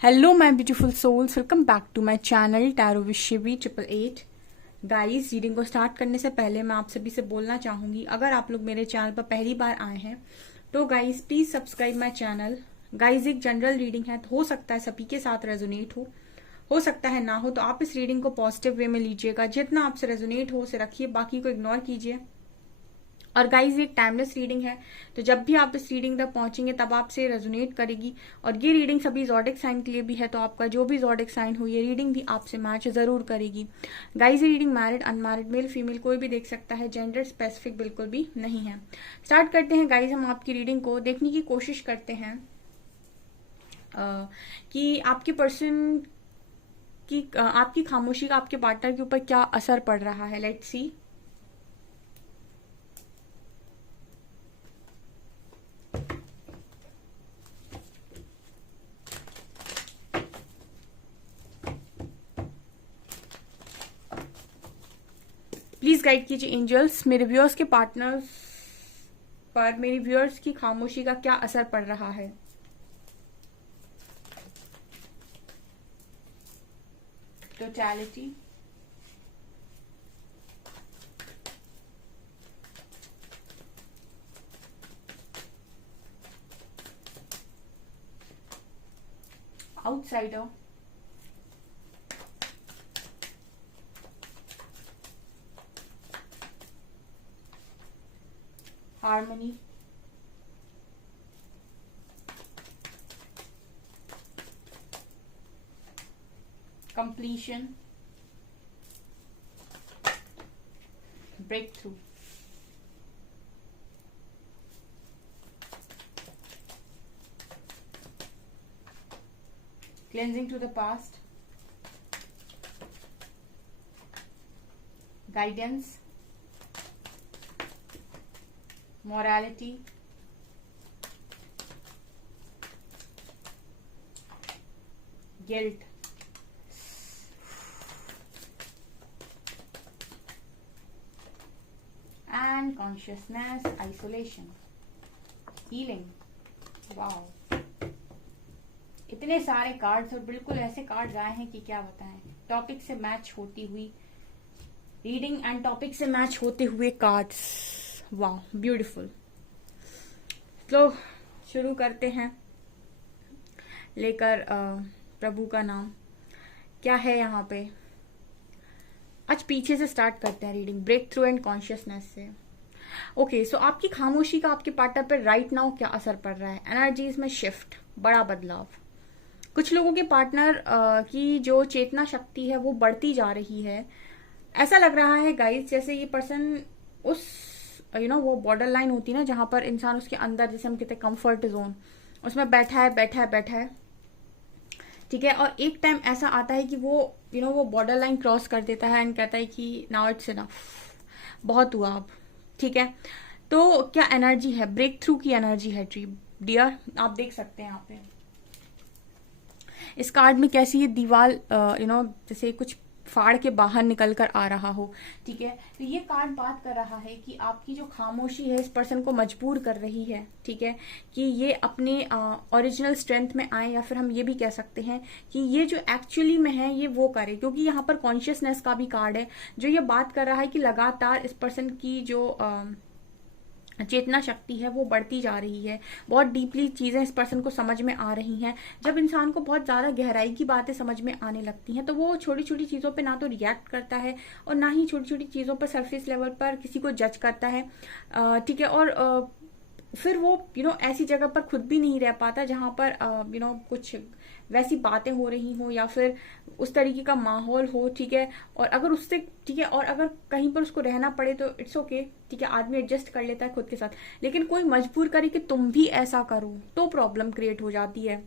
Hello my beautiful souls, welcome back to my channel tarot with Shivi 888। Guys, reading को start करने से पहले मैं आप सभी से बोलना चाहूंगी, अगर आप लोग मेरे चैनल पर पहली बार आए हैं तो guys please subscribe my channel. Guys, एक जनरल रीडिंग है तो हो सकता है सभी के साथ रेजोनेट हो सकता है ना हो, तो आप इस रीडिंग को पॉजिटिव वे में लीजिएगा। जितना आपसे रेजोनेट हो उसे रखिए, बाकी को इग्नोर कीजिए। और गाइज, ये एक टाइमलेस रीडिंग है, तो जब भी आप इस रीडिंग तक पहुंचेंगे तब आपसे रेजोनेट करेगी। और ये रीडिंग सभी जॉडिक साइन के लिए भी है, तो आपका जो भी जॉडिक साइन हो ये रीडिंग भी आपसे मैच जरूर करेगी। गाइज, ये reading married unmarried male female कोई भी देख सकता है, जेंडर स्पेसिफिक बिल्कुल भी नहीं है। स्टार्ट करते हैं गाइज, हम आपकी रीडिंग को देखने की कोशिश करते हैं कि आपके पर्सन की आपकी खामोशी का आपके पार्टनर के ऊपर क्या असर पड़ रहा है। Let's see. प्लीज गाइड कीजिए एंजल्स, मेरे व्यूअर्स के पार्टनर्स पर मेरी व्यूअर्स की खामोशी का क्या असर पड़ रहा है। Totality, outsider, harmony, completion, breakthrough, cleansing to the past, guidance, morality, guilt, and consciousness, isolation, healing। Wow, इतने सारे कार्ड्स और बिल्कुल ऐसे कार्ड्स आए हैं कि क्या बताएं। टॉपिक से मैच होती हुई रीडिंग एंड टॉपिक से मैच होते हुए कार्ड्स। Wow, beautiful. तो शुरू करते हैं लेकर प्रभु का नाम। क्या है यहाँ पे? आज पीछे से स्टार्ट करते हैं reading, breakthrough and consciousness से। ओके, सो आपकी खामोशी का आपके पार्टनर पर राइट नाउ क्या असर पड़ रहा है? एनर्जीज में शिफ्ट, बड़ा बदलाव। कुछ लोगों के पार्टनर की जो चेतना शक्ति है वो बढ़ती जा रही है। ऐसा लग रहा है गाइस जैसे ये पर्सन उस वो बॉर्डर लाइन होती है ना, जहां पर इंसान उसके अंदर, जैसे हम कहते हैं कंफर्ट जोन, उसमें बैठा है बैठा है बैठा है, ठीक है। और एक टाइम ऐसा आता है कि वो वो बॉर्डर लाइन क्रॉस कर देता है एंड कहता है कि नाउ इट्स इनफ, बहुत हुआ अब, ठीक है। तो क्या एनर्जी है? ब्रेक थ्रू की एनर्जी है डियर। आप देख सकते हैं यहाँ पे इस कार्ड में कैसी ये दीवार जैसे कुछ फाड़ के बाहर निकल कर आ रहा हो, ठीक है। तो ये कार्ड बात कर रहा है कि आपकी जो खामोशी है इस पर्सन को मजबूर कर रही है, ठीक है, कि ये अपने ओरिजिनल स्ट्रेंथ में आए, या फिर हम ये भी कह सकते हैं कि ये जो एक्चुअली में है ये वो करे। क्योंकि यहाँ पर कॉन्शियसनेस का भी कार्ड है जो ये बात कर रहा है कि लगातार इस पर्सन की जो चेतना शक्ति है वो बढ़ती जा रही है। बहुत डीपली चीजें इस पर्सन को समझ में आ रही हैं। जब इंसान को बहुत ज्यादा गहराई की बातें समझ में आने लगती हैं तो वो छोटी छोटी चीजों पे ना तो रिएक्ट करता है और ना ही छोटी छोटी चीजों पर सरफेस लेवल पर किसी को जज करता है, ठीक है। और फिर वो ऐसी जगह पर खुद भी नहीं रह पाता जहां पर कुछ वैसी बातें हो रही हो या फिर उस तरीके का माहौल हो, ठीक है। और अगर उससे, ठीक है, और अगर कहीं पर उसको रहना पड़े तो इट्स ओके, ठीक है, आदमी एडजस्ट कर लेता है खुद के साथ। लेकिन कोई मजबूर करे कि तुम भी ऐसा करो तो प्रॉब्लम क्रिएट हो जाती है,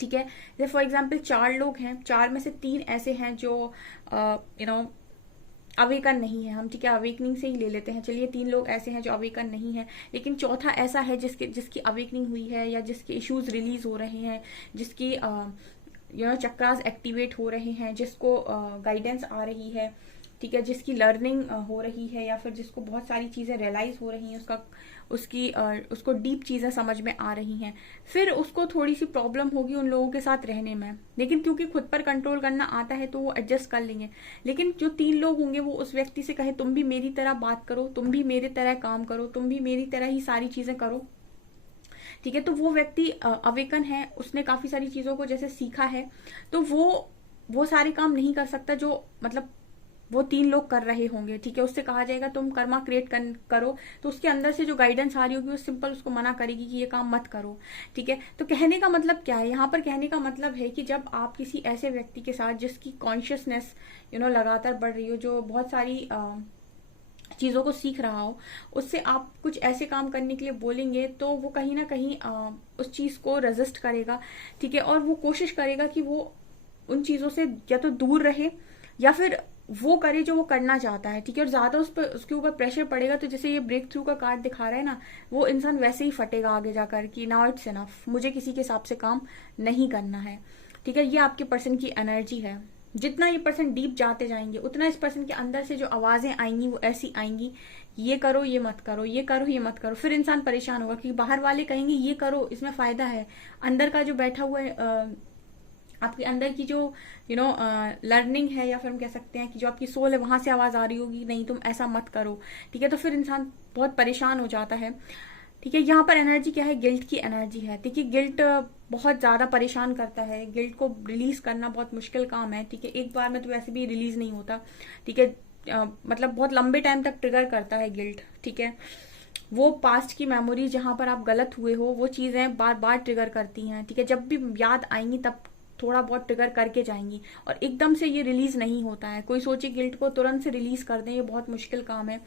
ठीक है। जैसे फॉर एग्जाम्पल 4 लोग हैं, 4 में से 3 ऐसे हैं जो अवेकन नहीं है, हम ठीक है अवेकनिंग से ही ले लेते हैं। चलिए 3 लोग ऐसे हैं जो अवेकन नहीं है, लेकिन चौथा ऐसा है जिसकी अवेकनिंग हुई है, या जिसके इश्यूज रिलीज हो रहे हैं, जिसकी चक्रास एक्टिवेट हो रहे हैं, जिसको गाइडेंस आ रही है, ठीक है, जिसकी लर्निंग हो रही है या फिर जिसको बहुत सारी चीजें रियलाइज हो रही हैं, उसको डीप चीजें समझ में आ रही हैं, फिर उसको थोड़ी सी प्रॉब्लम होगी उन लोगों के साथ रहने में, लेकिन क्योंकि खुद पर कंट्रोल करना आता है तो वो एडजस्ट कर लेंगे। लेकिन जो 3 लोग होंगे वो उस व्यक्ति से कहे तुम भी मेरी तरह बात करो, तुम भी मेरी तरह काम करो, तुम भी मेरी तरह ही सारी चीजें करो, ठीक है, तो वो व्यक्ति अवेकन है, उसने काफी सारी चीजों को जैसे सीखा है, तो वो सारे काम नहीं कर सकता जो मतलब वो 3 लोग कर रहे होंगे। ठीक है, उससे कहा जाएगा तुम कर्मा क्रिएट करो, तो उसके अंदर से जो गाइडेंस आ रही होगी वो सिंपल उसको मना करेगी कि ये काम मत करो। ठीक है, तो कहने का मतलब क्या है, यहाँ पर कहने का मतलब है कि जब आप किसी ऐसे व्यक्ति के साथ जिसकी कॉन्शियसनेस लगातार बढ़ रही हो, जो बहुत सारी चीजों को सीख रहा हो, उससे आप कुछ ऐसे काम करने के लिए बोलेंगे तो वो कहीं ना कहीं उस चीज को रेजिस्ट करेगा। ठीक है, और वो कोशिश करेगा कि वो उन चीजों से या तो दूर रहे या फिर वो करे जो वो करना चाहता है। ठीक है, और ज्यादा उसके ऊपर प्रेशर पड़ेगा तो जैसे ये ब्रेक थ्रू का कार्ड दिखा रहा है ना, वो इंसान वैसे ही फटेगा आगे जाकर कि नाउ इट्स इनफ, मुझे किसी के हिसाब से काम नहीं करना है। ठीक है, ये आपके पर्सन की एनर्जी है। जितना ये पर्सन डीप जाते जाएंगे उतना इस पर्सन के अंदर से जो आवाजें आएंगी वो ऐसी आएंगी, ये करो ये मत करो, ये करो ये मत करो। फिर इंसान परेशान होगा क्योंकि बाहर वाले कहेंगे ये करो इसमें फायदा है, अंदर का जो बैठा हुआ है आपके अंदर की जो लर्निंग है, या फिर हम कह सकते हैं कि जो आपकी सोल है वहां से आवाज आ रही होगी नहीं तुम ऐसा मत करो। ठीक है, तो फिर इंसान बहुत परेशान हो जाता है। ठीक है, यहाँ पर एनर्जी क्या है, गिल्ट की एनर्जी है। ठीक है, गिल्ट बहुत ज्यादा परेशान करता है, गिल्ट को रिलीज करना बहुत मुश्किल काम है। ठीक है, एक बार में तो वैसे भी रिलीज नहीं होता। ठीक है, मतलब बहुत लंबे टाइम तक ट्रिगर करता है गिल्ट। ठीक है, वो पास्ट की मेमोरी जहां पर आप गलत हुए हो वो चीजें बार बार ट्रिगर करती हैं। ठीक है, जब भी याद आएंगी तब थोड़ा बहुत ट्रिगर करके जाएंगी और एकदम से ये रिलीज नहीं होता है। कोई सोचे गिल्ट को तुरंत से रिलीज कर दें, ये बहुत मुश्किल काम है।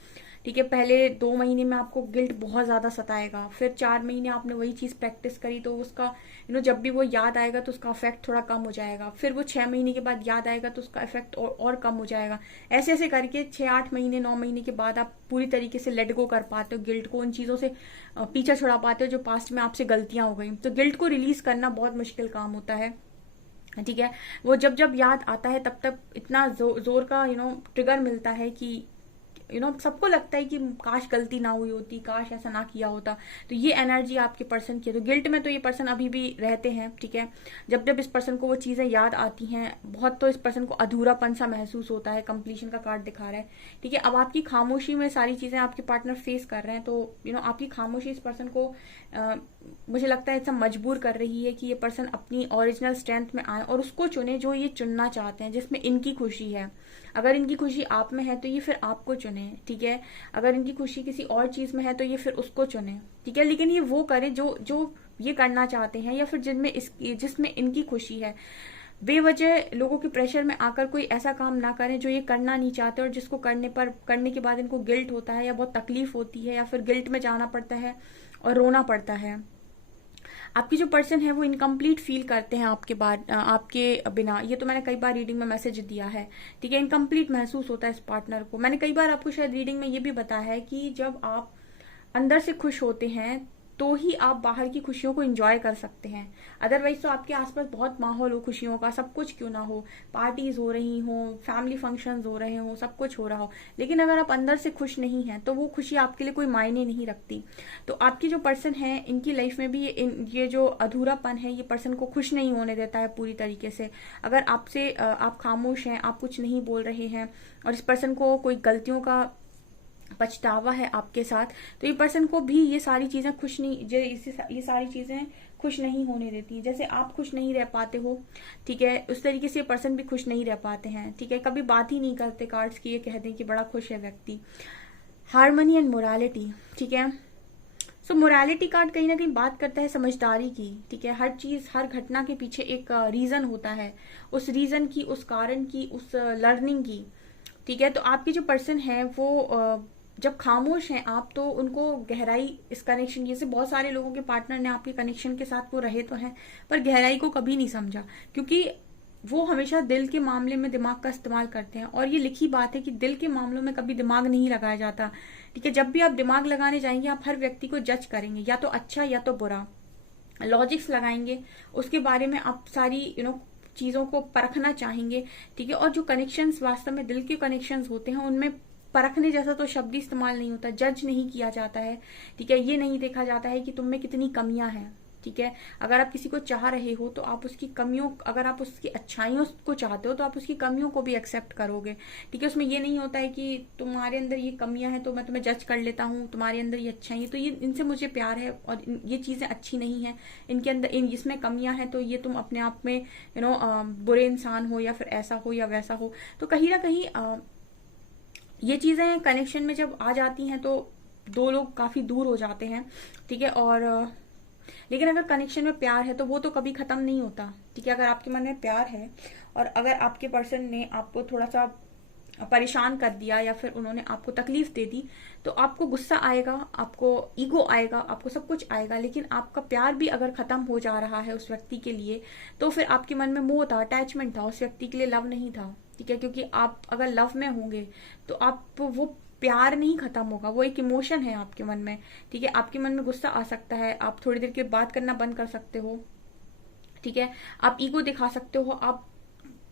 ठीक है, पहले 2 महीने में आपको गिल्ट बहुत ज्यादा सताएगा, फिर 4 महीने आपने वही चीज प्रैक्टिस करी तो उसका जब भी वो याद आएगा तो उसका इफेक्ट थोड़ा कम हो जाएगा, फिर वो 6 महीने के बाद याद आएगा तो उसका इफेक्ट और कम हो जाएगा। ऐसे ऐसे करके 6-8 महीने 9 महीने के बाद आप पूरी तरीके से लेट गो कर पाते हो गिल्ट को, उन चीजों से पीछा छुड़ा पाते हो जो पास्ट में आपसे गलतियां हो गई। तो गिल्ट को रिलीज करना बहुत मुश्किल काम होता है। ठीक है, वो जब जब याद आता है तब तब इतना जोर का ट्रिगर मिलता है कि सबको लगता है कि काश गलती ना हुई होती, काश ऐसा ना किया होता। तो ये एनर्जी आपके पर्सन की है। तो गिल्ट में तो ये पर्सन अभी भी रहते हैं। ठीक है, जब जब इस पर्सन को वो चीजें याद आती हैं बहुत, तो इस पर्सन को अधूरापन सा महसूस होता है। कंप्लीशन का कार्ड दिखा रहा है। ठीक है, अब आपकी खामोशी में सारी चीजें आपके पार्टनर फेस कर रहे हैं, तो आपकी खामोशी इस पर्सन को मुझे लगता है ऐसा मजबूर कर रही है कि ये पर्सन अपनी ओरिजिनल स्ट्रेंथ में आए और उसको चुने जो ये चुनना चाहते हैं, जिसमें इनकी खुशी है। अगर इनकी खुशी आप में है तो ये फिर आपको चुने। ठीक है, अगर इनकी खुशी किसी और चीज में है तो ये फिर उसको चुने। ठीक है, लेकिन ये वो करे जो जो ये करना चाहते हैं या फिर जिसमें इनकी खुशी है। बेवजह लोगों के प्रेशर में आकर कोई ऐसा काम ना करें जो ये करना नहीं चाहते और जिसको करने के बाद इनको गिल्ट होता है या बहुत तकलीफ होती है या फिर गिल्ट में जाना पड़ता है और रोना पड़ता है। आपकी जो पर्सन है वो इनकम्प्लीट फील करते हैं आपके बिना। ये तो मैंने कई बार रीडिंग में मैसेज दिया है। ठीक है, इनकम्प्लीट महसूस होता है इस पार्टनर को। मैंने कई बार आपको शायद रीडिंग में ये भी बताया है कि जब आप अंदर से खुश होते हैं तो ही आप बाहर की खुशियों को एंजॉय कर सकते हैं। अदरवाइज तो आपके आसपास बहुत माहौल हो खुशियों का, सब कुछ क्यों ना हो, पार्टीज हो रही हो, फैमिली फंक्शंस हो रहे हो, सब कुछ हो रहा हो, लेकिन अगर आप अंदर से खुश नहीं हैं तो वो खुशी आपके लिए कोई मायने नहीं रखती। तो आपकी जो पर्सन है इनकी लाइफ में भी ये जो अधूरापन है ये पर्सन को खुश नहीं होने देता है पूरी तरीके से। अगर आपसे आप खामोश हैं, आप कुछ नहीं बोल रहे हैं और इस पर्सन को कोई गलतियों का पछतावा है आपके साथ, तो ये पर्सन को भी ये सारी चीजें ये सारी चीजें खुश नहीं होने देती। जैसे आप खुश नहीं रह पाते हो, ठीक है, उस तरीके से पर्सन भी खुश नहीं रह पाते हैं। ठीक है, कभी बात ही नहीं करते कार्ड्स की, ये कह दें कि बड़ा खुश है व्यक्ति। Harmony and morality. ठीक है, सो मोरालिटी कार्ड कहीं ना कहीं बात करता है समझदारी की। ठीक है, हर चीज हर घटना के पीछे एक रीजन होता है, उस रीजन की, उस कारण की, उस लर्निंग की। ठीक है, तो आपकी जो पर्सन है वो जब खामोश हैं आप तो उनको गहराई इस कनेक्शन, जैसे बहुत सारे लोगों के पार्टनर ने आपके कनेक्शन के साथ वो रहे तो हैं पर गहराई को कभी नहीं समझा, क्योंकि वो हमेशा दिल के मामले में दिमाग का इस्तेमाल करते हैं। और ये लिखी बात है कि दिल के मामलों में कभी दिमाग नहीं लगाया जाता। ठीक है, जब भी आप दिमाग लगाने जाएंगे आप हर व्यक्ति को जज करेंगे, या तो अच्छा या तो बुरा, लॉजिक्स लगाएंगे, उसके बारे में आप सारी चीजों को परखना चाहेंगे, ठीक है। और जो कनेक्शंस वास्तव में दिल के कनेक्शंस होते हैं उनमें परखने जैसा तो शब्द इस्तेमाल नहीं होता, जज नहीं किया जाता है, ठीक है। ये नहीं देखा जाता है कि तुम में कितनी कमियां हैं, ठीक है। अगर आप किसी को चाह रहे हो तो आप उसकी कमियों, अगर आप उसकी अच्छाइयों को चाहते हो तो आप उसकी कमियों को भी एक्सेप्ट करोगे, ठीक है। उसमें ये नहीं होता है कि तुम्हारे अंदर ये कमियां हैं तो मैं तुम्हें जज कर लेता हूँ, तुम्हारे अंदर ये अच्छाई है तो ये इनसे मुझे प्यार है और ये चीजें अच्छी नहीं है, इनके अंदर इसमें कमियां हैं तो ये तुम अपने आप में बुरे इंसान हो या फिर ऐसा हो या वैसा हो। तो कहीं ना कहीं ये चीजें कनेक्शन में जब आ जाती हैं तो दो लोग काफी दूर हो जाते हैं, ठीक है। और लेकिन अगर कनेक्शन में प्यार है तो वो तो कभी खत्म नहीं होता, ठीक है। अगर आपके मन में प्यार है और अगर आपके पर्सन ने आपको थोड़ा सा परेशान कर दिया या फिर उन्होंने आपको तकलीफ दे दी तो आपको गुस्सा आएगा, आपको ईगो आएगा, आपको सब कुछ आएगा। लेकिन आपका प्यार भी अगर खत्म हो जा रहा है उस व्यक्ति के लिए तो फिर आपके मन में मोह था, अटैचमेंट था, उस व्यक्ति के लिए लव नहीं था, ठीक है। क्योंकि आप अगर लव में होंगे तो आप वो प्यार नहीं खत्म होगा, वो एक इमोशन है आपके मन में, ठीक है। आपके मन में गुस्सा आ सकता है, आप थोड़ी देर के बात करना बंद कर सकते हो, ठीक है। आप ईगो दिखा सकते हो, आप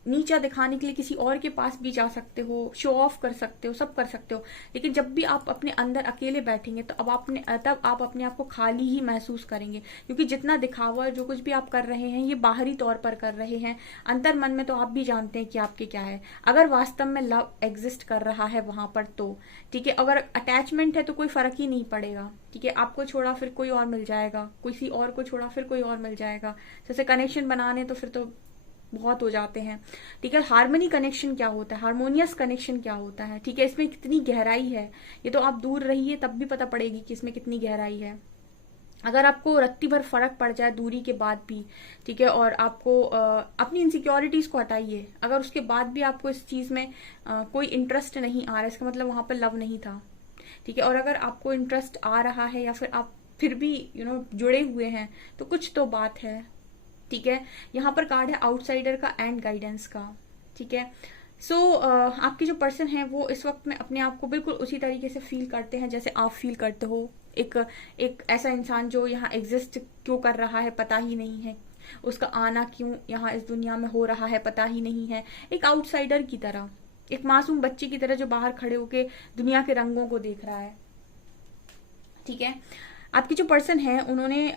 नीचा दिखाने के लिए किसी और के पास भी जा सकते हो, शो ऑफ कर सकते हो, सब कर सकते हो। लेकिन जब भी आप अपने अंदर अकेले बैठेंगे तो तब आप अपने आप को खाली ही महसूस करेंगे, क्योंकि जितना दिखावा जो कुछ भी आप कर रहे हैं ये बाहरी तौर पर कर रहे हैं, अंतर मन में तो आप भी जानते हैं कि आपके क्या है। अगर वास्तव में लव एग्जिस्ट कर रहा है वहां पर तो ठीक है, अगर अटैचमेंट है तो कोई फर्क ही नहीं पड़ेगा, ठीक है। आपको छोड़ा फिर कोई और मिल जाएगा, किसी और को छोड़ा फिर कोई और मिल जाएगा। जैसे कनेक्शन बनाने तो फिर तो बहुत हो जाते हैं, ठीक है। हार्मनी कनेक्शन क्या होता है, हार्मोनियस कनेक्शन क्या होता है, ठीक है। इसमें कितनी गहराई है ये तो आप दूर रहिए तब भी पता पड़ेगी कि इसमें कितनी गहराई है। अगर आपको रत्ती भर फर्क पड़ जाए दूरी के बाद भी, ठीक है, और आपको अपनी इनसिक्योरिटीज को हटाइए, अगर उसके बाद भी आपको इस चीज में कोई इंटरेस्ट नहीं आ रहा है, इसका मतलब वहां पर लव नहीं था, ठीक है। और अगर आपको इंटरेस्ट आ रहा है या फिर आप फिर भी जुड़े हुए हैं तो कुछ तो बात है, ठीक है। यहाँ पर कार्ड है आउटसाइडर का एंड गाइडेंस का, ठीक है। सो आपके जो पर्सन है वो इस वक्त में अपने आप को बिल्कुल उसी तरीके से फील करते हैं जैसे आप फील करते हो। एक ऐसा इंसान जो यहाँ एग्जिस्ट क्यों कर रहा है पता ही नहीं है, उसका आना क्यों यहाँ इस दुनिया में हो रहा है पता ही नहीं है। एक आउटसाइडर की तरह, एक मासूम बच्चे की तरह जो बाहर खड़े होके दुनिया के रंगों को देख रहा है, ठीक है। आपके जो पर्सन है उन्होंने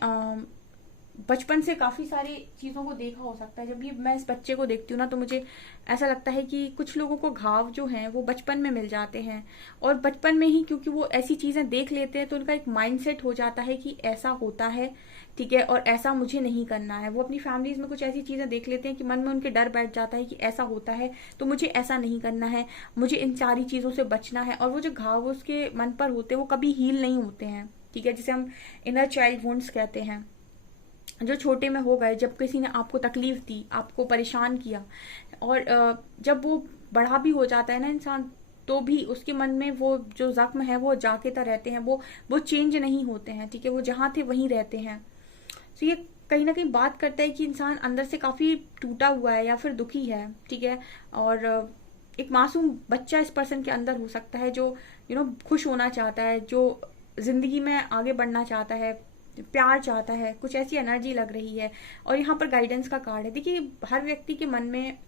बचपन से काफी सारी चीजों को देखा हो सकता है। जब भी मैं इस बच्चे को देखती हूँ ना तो मुझे ऐसा लगता है कि कुछ लोगों को घाव जो हैं वो बचपन में मिल जाते हैं, और बचपन में ही क्योंकि वो ऐसी चीजें देख लेते हैं तो उनका एक माइंडसेट हो जाता है कि ऐसा होता है, ठीक है, और ऐसा मुझे नहीं करना है। वो अपनी फैमिलीज में कुछ ऐसी चीजें देख लेते हैं कि मन में उनके डर बैठ जाता है कि ऐसा होता है तो मुझे ऐसा नहीं करना है, मुझे इन सारी चीजों से बचना है। और वो जो घाव उसके मन पर होते हैं वो कभी हील नहीं होते हैं, ठीक है, जिसे हम इनर चाइल्ड वुंड्स कहते हैं, जो छोटे में हो गए, जब किसी ने आपको तकलीफ दी, आपको परेशान किया, और जब वो बड़ा भी हो जाता है ना इंसान तो भी उसके मन में वो जो जख्म है वो जाके तो रहते हैं, वो चेंज नहीं होते हैं, ठीक है, वो जहाँ थे वहीं रहते हैं। तो ये कहीं ना कहीं बात करता है कि इंसान अंदर से काफी टूटा हुआ है या फिर दुखी है, ठीक है। और एक मासूम बच्चा इस पर्सन के अंदर हो सकता है जो खुश होना चाहता है, जो जिंदगी में आगे बढ़ना चाहता है, प्यार चाहता है, कुछ ऐसी एनर्जी लग रही है। और यहाँ पर गाइडेंस का कार्ड है। देखिए हर व्यक्ति के मन में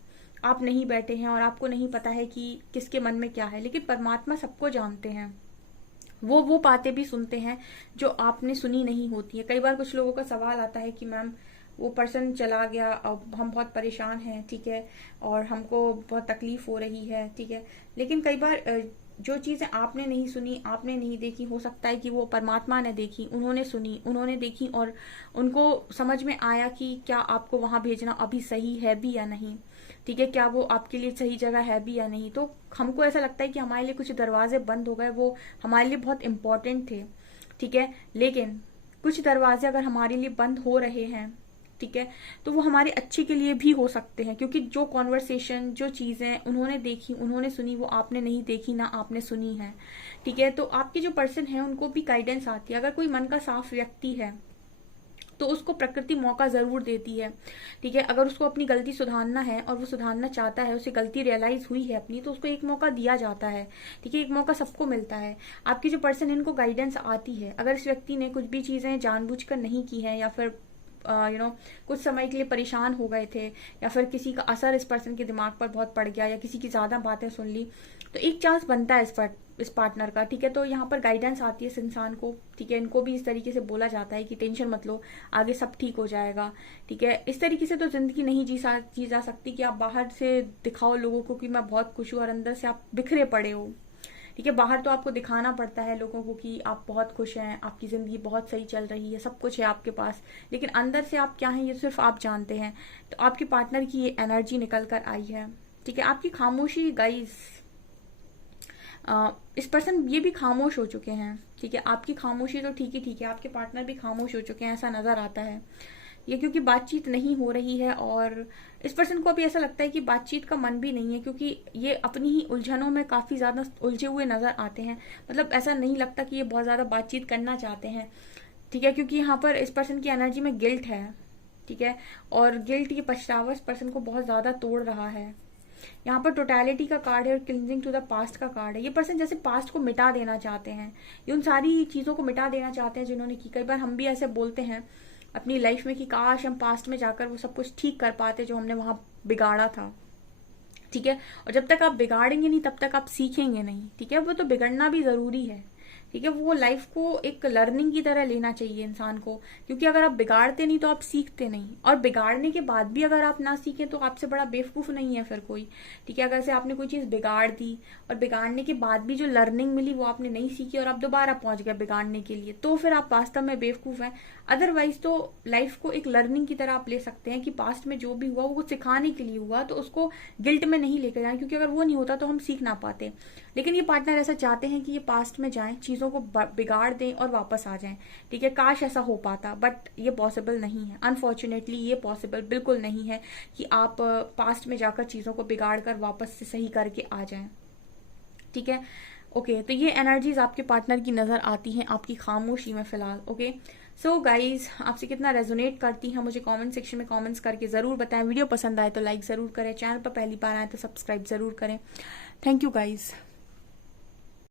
आप नहीं बैठे हैं और आपको नहीं पता है कि किसके मन में क्या है, लेकिन परमात्मा सबको जानते हैं। वो बातें भी सुनते हैं जो आपने सुनी नहीं होती है। कई बार कुछ लोगों का सवाल आता है कि मैम वो पर्सन चला गया, अब हम बहुत परेशान हैं, ठीक है, और हमको बहुत तकलीफ हो रही है, ठीक है। लेकिन कई बार जो चीजें आपने नहीं सुनी, आपने नहीं देखी, हो सकता है कि वो परमात्मा ने देखी, उन्होंने सुनी, उन्होंने देखी और उनको समझ में आया कि क्या आपको वहां भेजना अभी सही है भी या नहीं, ठीक है, क्या वो आपके लिए सही जगह है भी या नहीं। तो हमको ऐसा लगता है कि हमारे लिए कुछ दरवाजे बंद हो गए, वो हमारे लिए बहुत इंपॉर्टेंट थे, ठीक है। लेकिन कुछ दरवाजे अगर हमारे लिए बंद हो रहे हैं, ठीक है, तो वो हमारे अच्छे के लिए भी हो सकते हैं, क्योंकि जो कॉन्वर्सेशन, जो चीजें उन्होंने देखी, उन्होंने सुनी, वो आपने नहीं देखी ना आपने सुनी है, ठीक है। तो आपके जो पर्सन है उनको भी गाइडेंस आती है। अगर कोई मन का साफ व्यक्ति है तो उसको प्रकृति मौका जरूर देती है, ठीक है। अगर उसको अपनी गलती सुधारना है और वो सुधारना चाहता है, उसे गलती रियलाइज हुई है अपनी, तो उसको एक मौका दिया जाता है, ठीक है, एक मौका सबको मिलता है। आपकी जो पर्सन है इनको गाइडेंस आती है। अगर इस व्यक्ति ने कुछ भी चीजें जानबूझकर नहीं की है या फिर कुछ समय के लिए परेशान हो गए थे, या फिर किसी का असर इस पर्सन के दिमाग पर बहुत पड़ गया, या किसी की ज्यादा बातें सुन ली, तो एक चांस बनता है इस पार्टनर का, ठीक है। तो यहाँ पर गाइडेंस आती है इस इंसान को, ठीक है। इनको भी इस तरीके से बोला जाता है कि टेंशन मत लो, आगे सब ठीक हो जाएगा, ठीक है। इस तरीके से तो जिंदगी नहीं जी जा सकती कि आप बाहर से दिखाओ लोगों को कि मैं बहुत खुश हूँ और अंदर से आप बिखरे पड़े हो, ठीक है। बाहर तो आपको दिखाना पड़ता है लोगों को कि आप बहुत खुश हैं, आपकी जिंदगी बहुत सही चल रही है, सब कुछ है आपके पास, लेकिन अंदर से आप क्या हैं ये सिर्फ आप जानते हैं। तो आपके पार्टनर की ये एनर्जी निकल कर आई है, ठीक है। आपकी खामोशी गाइस, इस पर्सन ये भी खामोश हो चुके हैं, ठीक है। आपकी खामोशी तो ठीक है, आपके पार्टनर भी खामोश हो चुके हैं, ऐसा नजर आता है। ये क्योंकि बातचीत नहीं हो रही है, और इस पर्सन को अभी ऐसा लगता है कि बातचीत का मन भी नहीं है, क्योंकि ये अपनी ही उलझनों में काफी ज्यादा उलझे हुए नजर आते हैं। मतलब ऐसा नहीं लगता कि ये बहुत ज्यादा बातचीत करना चाहते हैं, ठीक है। क्योंकि यहाँ पर इस पर्सन की एनर्जी में गिल्ट है, ठीक है। और गिल्ट, ये पछतावा इस पर्सन को बहुत ज्यादा तोड़ रहा है। यहाँ पर टोटलिटी का कार्ड है और क्लिंजिंग टू द पास्ट का कार्ड है। ये पर्सन जैसे पास्ट को मिटा देना चाहते हैं, ये उन सारी चीजों को मिटा देना चाहते हैं जिन्होंने की। कई बार हम भी ऐसे बोलते हैं अपनी लाइफ में कि काश हम पास्ट में जाकर वो सब कुछ ठीक कर पाते जो हमने वहां बिगाड़ा था, ठीक है। और जब तक आप बिगाड़ेंगे नहीं तब तक आप सीखेंगे नहीं, ठीक है। वो तो बिगड़ना भी जरूरी है, ठीक है। वो लाइफ को एक लर्निंग की तरह लेना चाहिए इंसान को, क्योंकि अगर आप बिगाड़ते नहीं तो आप सीखते नहीं, और बिगाड़ने के बाद भी अगर आप ना सीखें तो आपसे बड़ा बेवकूफ नहीं है फिर कोई, ठीक है। अगर से आपने कोई चीज बिगाड़ दी और बिगाड़ने के बाद भी जो लर्निंग मिली वो आपने नहीं सीखी और आप दोबारा पहुंच गए बिगाड़ने के लिए, तो फिर आप वास्तव में बेवकूफ हैं। अदरवाइज तो लाइफ को एक लर्निंग की तरह आप ले सकते हैं कि पास्ट में जो भी हुआ वो कुछ सिखाने के लिए हुआ, तो उसको गिल्ट में नहीं लेकर जाए, क्योंकि अगर वो नहीं होता तो हम सीख ना पाते। लेकिन ये पार्टनर ऐसा चाहते हैं कि ये पास्ट में जाएं, चीजों को बिगाड़ दें और वापस आ जाएं, ठीक है। काश ऐसा हो पाता, बट ये पॉसिबल नहीं है। अनफॉर्चुनेटली ये पॉसिबल बिल्कुल नहीं है कि आप पास्ट में जाकर चीजों को बिगाड़ कर वापस से सही करके आ जाएं, ठीक है। ओके, तो ये एनर्जीज आपके पार्टनर की नजर आती हैं आपकी खामोशी में फिलहाल। ओके, सो गाइज, आपसे कितना रेजोनेट करती हैं मुझे कमेंट सेक्शन में कमेंट्स करके जरूर बताएं। वीडियो पसंद आए तो लाइक जरूर करें, चैनल पर पहली बार आए तो सब्सक्राइब जरूर करें। Thank you guys.